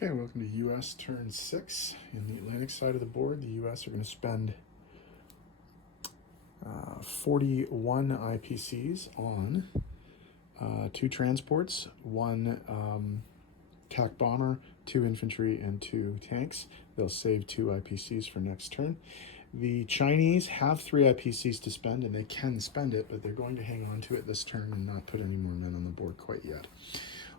Okay, welcome to U.S. turn 6. In the Atlantic side of the board, the U.S. are going to spend 41 IPCs on 2 transports, 1 TAC bomber, 2 infantry, and 2 tanks. They'll save 2 IPCs for next turn. The Chinese have 3 IPCs to spend, and they can spend it, but they're going to hang on to it this turn and not put any more men on the board quite yet.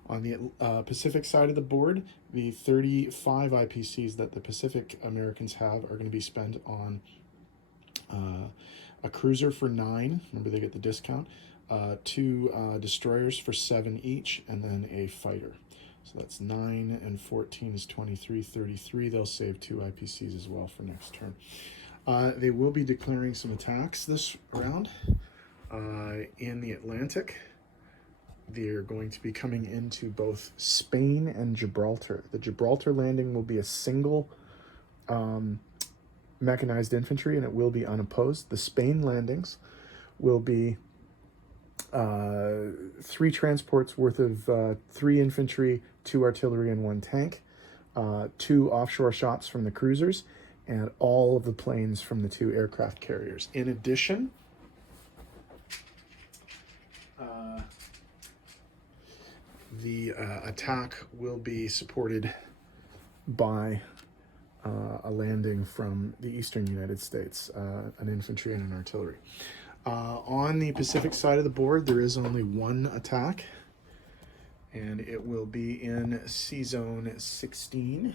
On the Pacific side of the board, the 35 IPCs that the Pacific Americans have are going to be spent on a cruiser for 9. Remember, they get the discount. 2 destroyers for 7 each, and then a fighter. So that's 9 and 14 is 23, 33. They'll save 2 IPCs as well for next turn. They will be declaring some attacks this round in the Atlantic. They're going to be coming into both Spain and Gibraltar. The Gibraltar landing will be a single mechanized infantry, and it will be unopposed. The Spain landings will be 3 transports worth of 3 infantry, 2 artillery, and 1 tank, 2 offshore shots from the cruisers, and all of the planes from the 2 aircraft carriers. In addition, the attack will be supported by a landing from the eastern United States, an infantry and an artillery. On the Pacific side of the board, there is only 1 attack, and it will be in Sea Zone 16,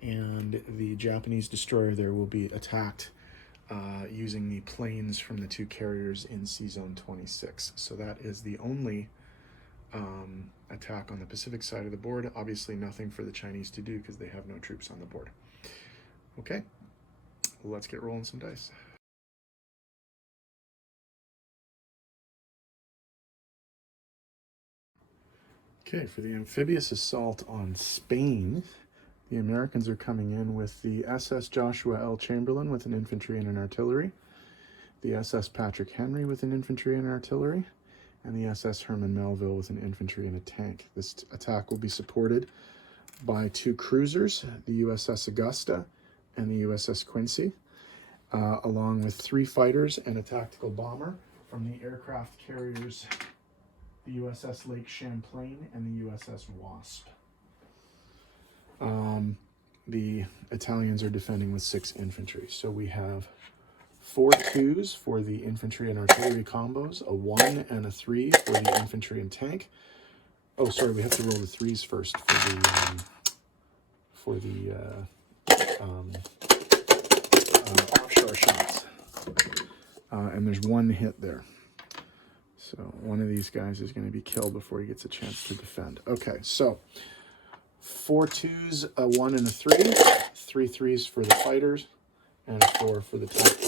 and the Japanese destroyer there will be attacked using the planes from the 2 carriers in Sea Zone 26. So that is the only attack on the Pacific side of the board. Obviously nothing for the Chinese to do because they have no troops on the board. Okay, let's get rolling some dice. Okay, for the amphibious assault on Spain, the Americans are coming in with the SS Joshua L. Chamberlain with an infantry and an artillery, the SS Patrick Henry with an infantry and artillery, and the SS Herman Melville with an infantry and a tank. This attack will be supported by 2 cruisers, the USS Augusta and the USS Quincy, along with 3 fighters and a tactical bomber from the aircraft carriers, the USS Lake Champlain and the USS Wasp. The Italians are defending with 6 infantry. So we have 4 2s for the infantry and artillery combos, a 1 and a 3 for the infantry and tank. Oh, sorry, we have to roll the 3s first for the offshore shots. And there's 1 hit there. So one of these guys is going to be killed before he gets a chance to defend. Okay, so 4 2s, a 1 and a 3, 3 3s for the fighters, and a 4 for the tank.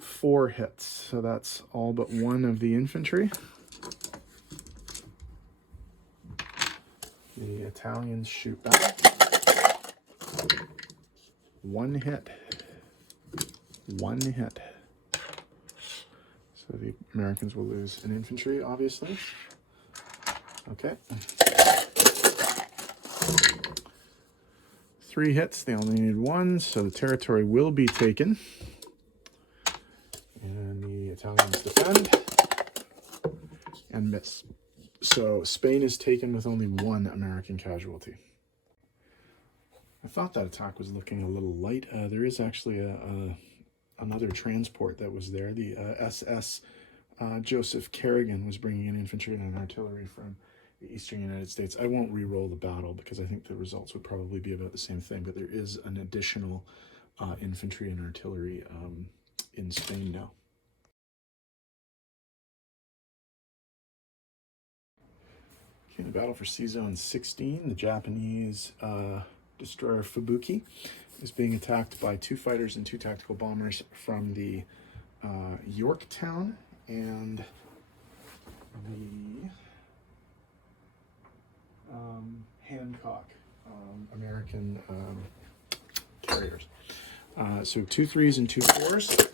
4 hits, so that's all but 1 of the infantry. The Italians shoot back. 1 hit. 1 hit. So the Americans will lose an infantry, obviously. Okay. 3 hits, they only need 1, so the territory will be taken. And the Italians defend and miss. So Spain is taken with only 1 American casualty. I thought that attack was looking a little light. There is actually another transport that was there. The SS Joseph Kerrigan was bringing in infantry and an artillery from the eastern United States. I won't re-roll the battle because I think the results would probably be about the same thing, but there is an additional infantry and artillery in Spain now. Okay, the battle for Sea Zone 16, the Japanese destroyer Fubuki is being attacked by 2 fighters and 2 tactical bombers from the Yorktown and the Hancock American carriers. So 2 3s and 2 4s.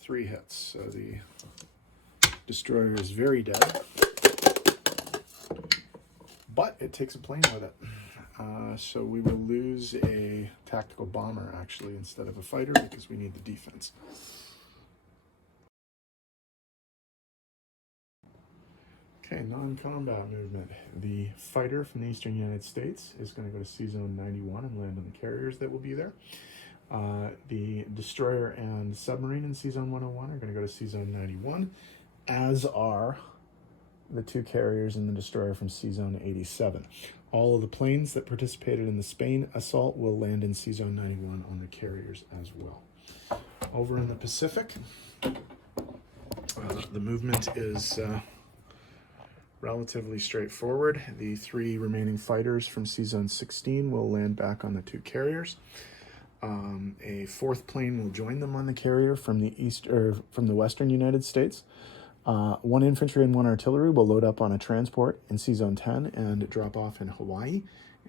3 hits. So the destroyer is very dead, but it takes a plane with it. So we will lose a tactical bomber, actually, instead of a fighter, because we need the defense. Okay, non-combat movement. The fighter from the eastern United States is going to go to C-Zone 91 and land on the carriers that will be there. The destroyer and submarine in C-Zone 101 are going to go to C-Zone 91, as are the two carriers and the destroyer from C-Zone 87. All of the planes that participated in the Spain assault will land in C-Zone 91 on the carriers as well. Over in the Pacific, the movement is relatively straightforward. The three remaining fighters from C-Zone 16 will land back on the two carriers. A fourth plane will join them on the carrier from the western United States. One infantry and one artillery will load up on a transport in C-Zone 10 and drop off in Hawaii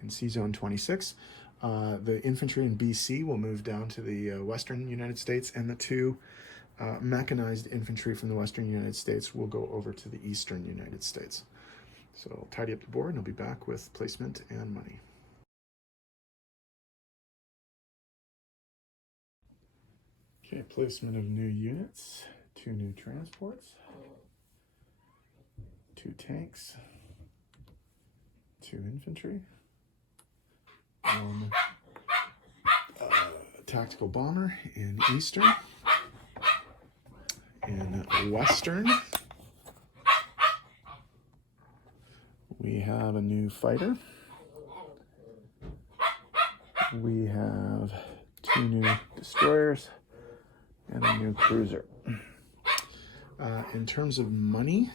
in C-Zone 26. The infantry in BC will move down to the western United States, and the two mechanized infantry from the western United States will go over to the eastern United States. So I'll tidy up the board and I'll be back with placement and money. Okay, placement of new units, 2 new transports, 2 tanks, 2 infantry, 1 tactical bomber in eastern. In western, we have a new fighter. We have 2 new destroyers and a new cruiser. In terms of money,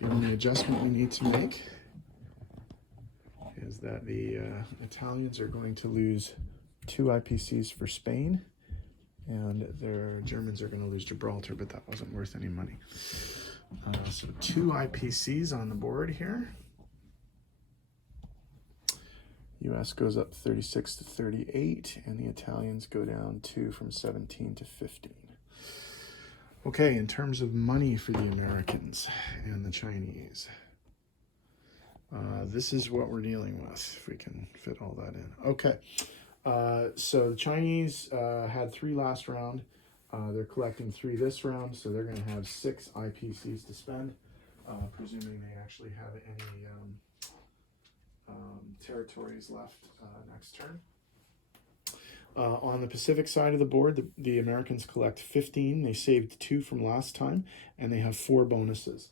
the only adjustment we need to make is that the Italians are going to lose 2 IPCs for Spain, and the Germans are going to lose Gibraltar, but that wasn't worth any money. So 2 IPCs on the board here. US goes up 36 to 38, and the Italians go down 2 from 17 to 15. Okay, in terms of money for the Americans and the Chinese, this is what we're dealing with, if we can fit all that in. Okay, so the Chinese had 3 last round. They're collecting 3 this round, so they're going to have 6 IPCs to spend, presuming they actually have any territories left next turn. On the Pacific side of the board, the Americans collect 15. They saved 2 from last time, and they have 4 bonuses.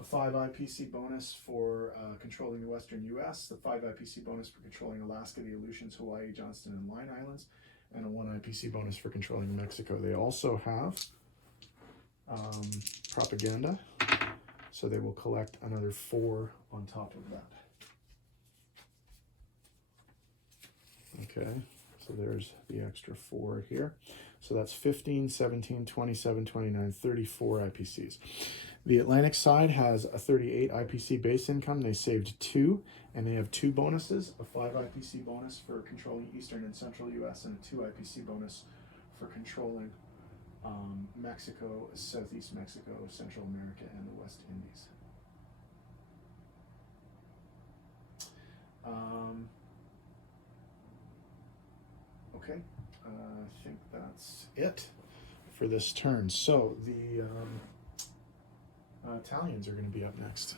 A 5 IPC bonus for controlling the western U.S., the 5 IPC bonus for controlling Alaska, the Aleutians, Hawaii, Johnston, and Line Islands, and a 1 IPC bonus for controlling Mexico. They also have propaganda, so they will collect another 4 on top of that. Okay, so there's the extra 4 here. So that's 15, 17, 27, 29, 34 IPCs. The Atlantic side has a 38 IPC base income. They saved 2, and they have 2 bonuses, a 5 IPC bonus for controlling eastern and central U.S. and a 2 IPC bonus for controlling Mexico, Southeast Mexico, Central America, and the West Indies. Okay, I think that's it for this turn. So the Italians are going to be up next.